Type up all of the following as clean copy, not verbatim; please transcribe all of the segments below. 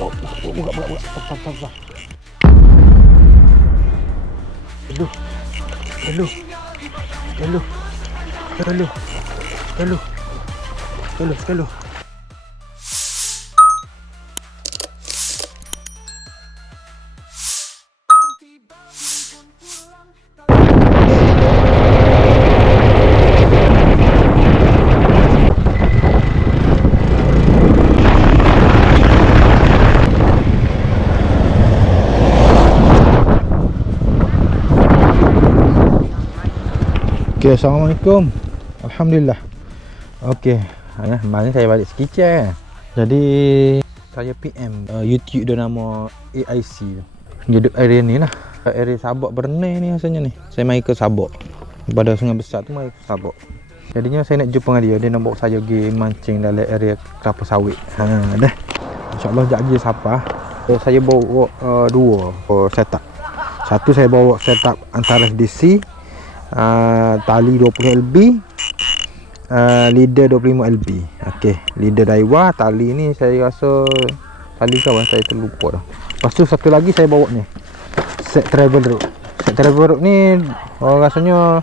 Buka. Stop. Teluh. Okay, Assalamualaikum. Alhamdulillah. Okay, malam ni saya balik Sekicang. Jadi saya PM YouTube dia nama AIC. Dia duduk area ni lah, area Sabak Bernai ni rasanya ni. Saya mai ke Sabak, pada Sungai Besar tu mai ke Sabak. Jadinya saya nak jumpa dengan dia. Dia nak bawa saya pergi mancing dalam area kelapa sawit. Dah, InsyaAllah sekejap je siapa. Saya bawa dua setup. Satu saya bawa setup antara DC, tali 20 LB, leader 25 LB. Okey, leader Daiwa. Tali ni saya rasa tali kawan saya terlupa dah. Lepas tu satu lagi saya bawa ni, set travel rope. Set travel rope ni rasanya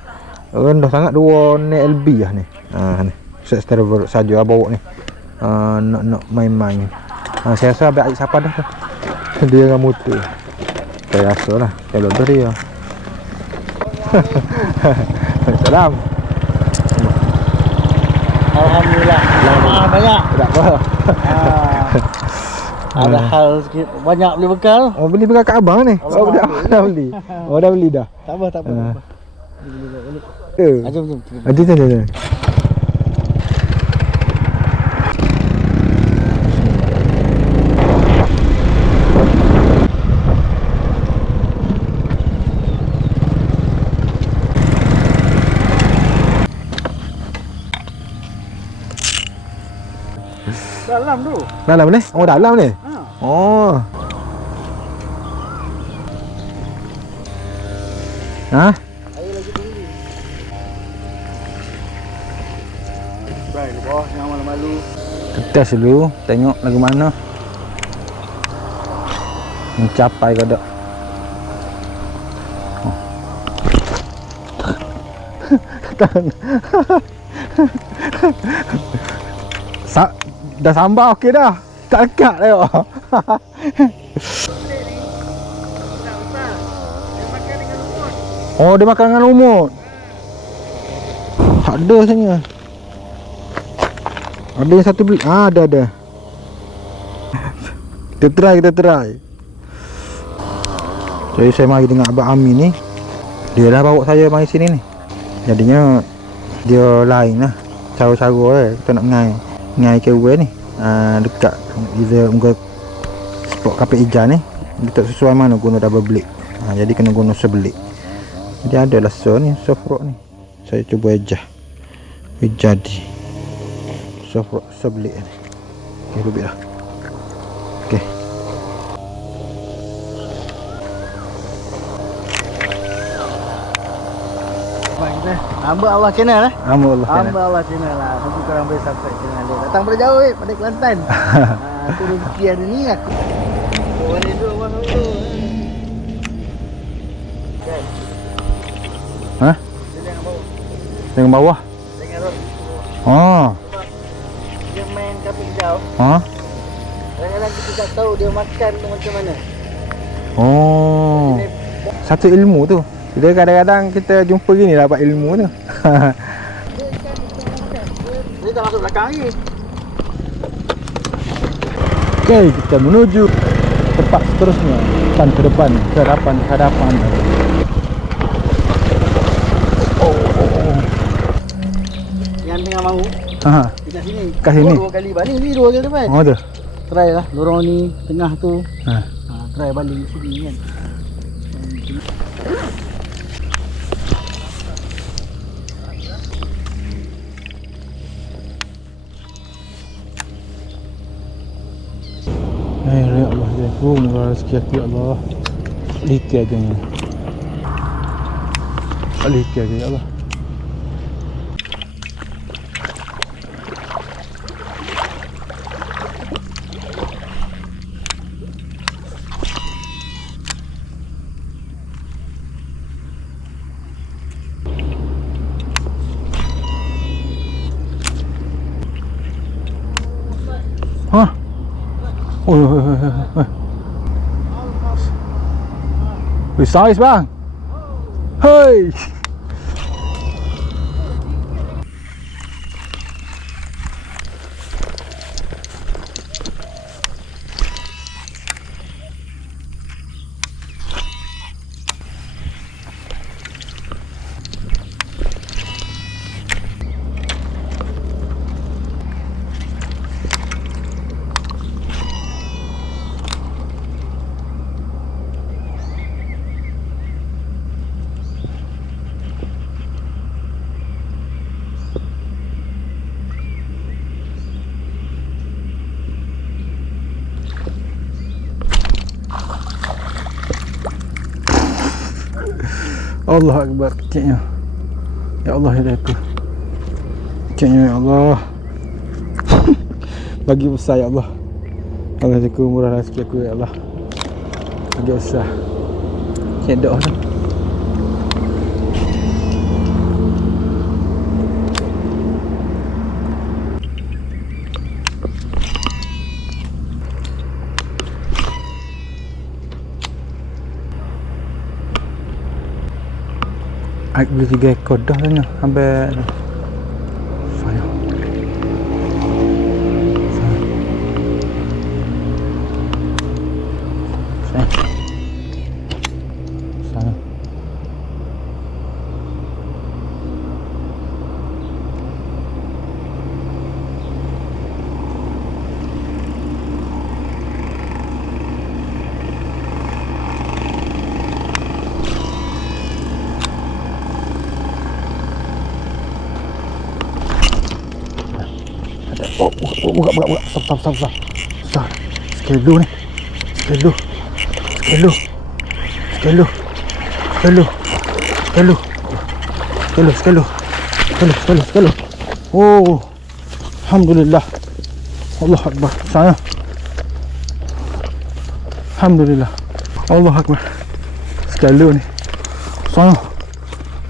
rendah sangat, 2 LB lah ni. Ni set travel rope saja bawa ni. Nak main-main. Saya rasa habis air siapa dah tu. Dia dengan motor. Saya rasa lah kalau dia. Salam. Alhamdulillah. Banyak. Tak apa. Ada hal sikit. Banyak beli bekal. Beli bekal kat abang ni. Dah beli. Dah beli dah. Tak apa. Jom. Jom. Dalam tu. Dalam ni? Oh, dalam ni? Oh. Ha? Air lagi tinggi. Baik, di bawah jangan malu-malu. Test dulu, tengok lagu mana. Mencapai ke tak? Dah sambar okey dah. Tak lekat tengok. Oh, dia makan dengan lumut. Ada rasanya. Ada yang satu beli. Ada. Kita try. Jadi saya mari dengan Abang Amin ni. Dia dah bawa saya mari sini ni. Jadinya dia lain lah cara-cara kita nak ngai ke ni. Dekat dia muka spot kapit hijau ni, kita sesuai mana guna double blade. Jadi kena guna sebelik. Jadi ada lah ni soft rock ni. Saya cuba ejah. Jadi soft rock sebelik ni. Okey, rubik dah. Okey. Hamba Allah channel Hamba Allah channel. Hamba Allah channel lah. Nanti korang boleh subscribe channel dia. Datang pada jauh pada Kelantan. Tu rezeki hari ni aku. Oh, ni tu abang tu. Kan. Ha? Dengan bawah. Dengan bawah. Dengan rod. Oh. Dia main kapit hijau. Ha? Kadang-kadang kita tak tahu dia makan tu macam mana. Oh. Satu ilmu tu. Jadi kadang-kadang kita jumpa gini dapat ilmu tu. Dia tak masuk belakang lagi. Okey, kita menuju tempat seterusnya. Ke depan, ke hadapan. Yang tengah mahu. Dekat sini. Kat sini. Dua kali balik ni, dua kali depan. Oh tu. Try lah lorong ni tengah tu. Ha. Try balik sini kan. Ya Allah, ya Allah, rezeki aku ya Allah. Likir aja ni. Likir aja ya Allah. Wih, size bang. Hei. Allah Akbar, kecilnya. Ya Allah, ya aku. Kecilnya, ya Allah. Bagi besar, ya Allah. Allah aku murah rezeki aku, ya Allah. Bagi besar. Cedok lah. Aku beli 3 ekor dah tanya sampai saya. Buka. Stop. Sekali dulu ni. Sekali dulu. Oh, alhamdulillah. Allah Akbar. Saya. Alhamdulillah. Allah Akbar. Sekali dulu ni. Saya.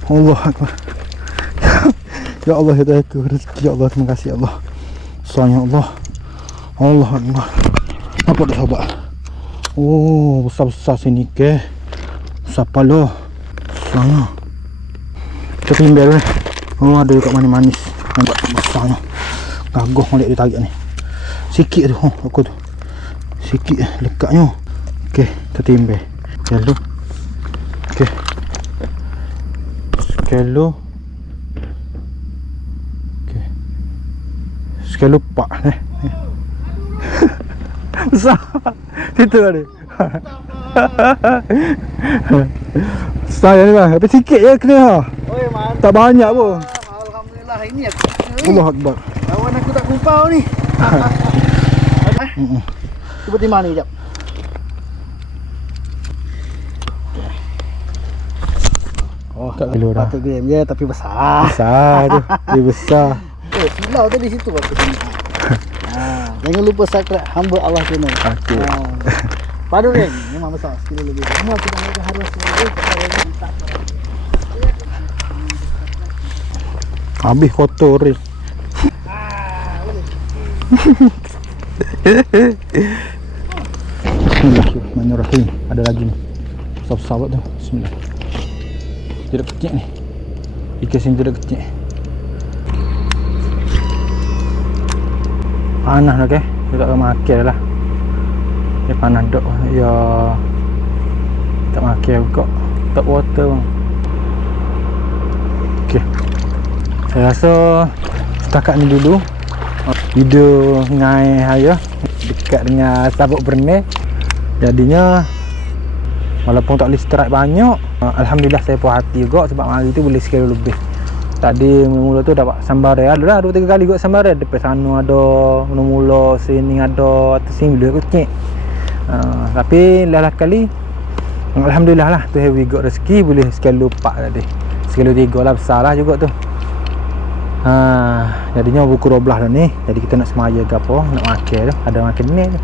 Allah Akbar. Ya Allah, hidayah aku rezeki, ya Allah, terima kasih ya Allah. Sayang Allah. Allah Akbar. Apa dah sahabat? Oh, besar-besar sini ke. Besar pala. Sayang. Kita timbel ni. Oh, ada dekat manis-manis. Nampak besarnya. Gagah molek dia tarik ni. Sikit tu, aku tu. Sikit lekatnya. Okey, kita timbel. Sekali. Okey. Sekali. Sekali lupa ni. Besar. Itu ada. Saya ni bang, tapi sikit je kena. Oi, mantap. Tak banyak pun. Alhamdulillah, ini aku. Allah Akbar. Kawan aku tak kumpau ni. Cuba timah ni jap. Oh, 4 kilo dah. 4 gram je tapi besar. Besar tu. Dia besar. Oh, silau tadi situ aku tengok. Jangan lupa subscribe hamba Allah channel. Okey. Padu ring memang besar sekilo lebih. Semua kita nak harus Habis kotor ni. Bismillahirrahmanirrahim. Ada lagi ni. Sahabat tu. Bismillah. Tidak kecil ni. Ikan sini tidak kecil. Panas dah ke? Dia tak makan lah. Dia panas dok. Ya. Tak makan juga. Tak water bang. Okey. Saya rasa setakat ni dulu video ngai saya dekat dengan Sabuk Berneh. Jadinya walaupun tak boleh strike banyak, alhamdulillah saya puas hati juga sebab hari tu boleh sekali lebih. Tadi mula tu dapat sambar ada dah 2-3 kali kot sambar depan sana ada, mula sini ada, atas sini boleh kecil. Tapi lah kali alhamdulillah lah tu heavy got rezeki boleh sekali lupa tadi. Sekali 3 lah besar lah juga tu. Jadinya pukul 12 dah ni. Jadi kita nak semaya ke apa, nak makan tu, ada makan ni tu.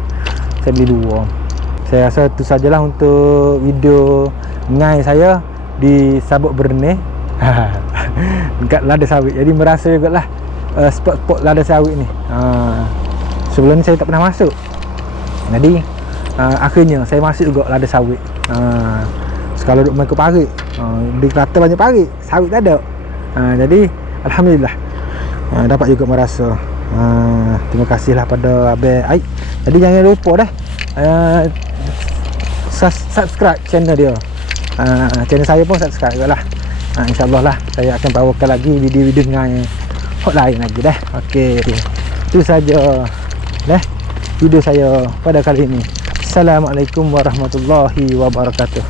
Saya beli 2. Saya rasa itu sajalah untuk video ngai saya di Sabuk Berneh. Dekat Lada Sawit. Jadi merasa jugalah spot-spot Lada Sawit ni. Sebelum ni saya tak pernah masuk. Jadi akhirnya saya masuk juga lada sawit. Kalau duk main ke parit, di Kelantan banyak parit, sawit tak ada. Jadi alhamdulillah dapat juga merasa. Terima kasihlah pada Abang Aik. Jadi jangan lupa dah subscribe channel dia. Channel saya pun subscribe juga lah. InsyaAllah lah saya akan bawakan lagi video-video dengan hot lain lagi dah. Okey, itu saja dah video saya pada kali ini. Assalamualaikum warahmatullahi wabarakatuh.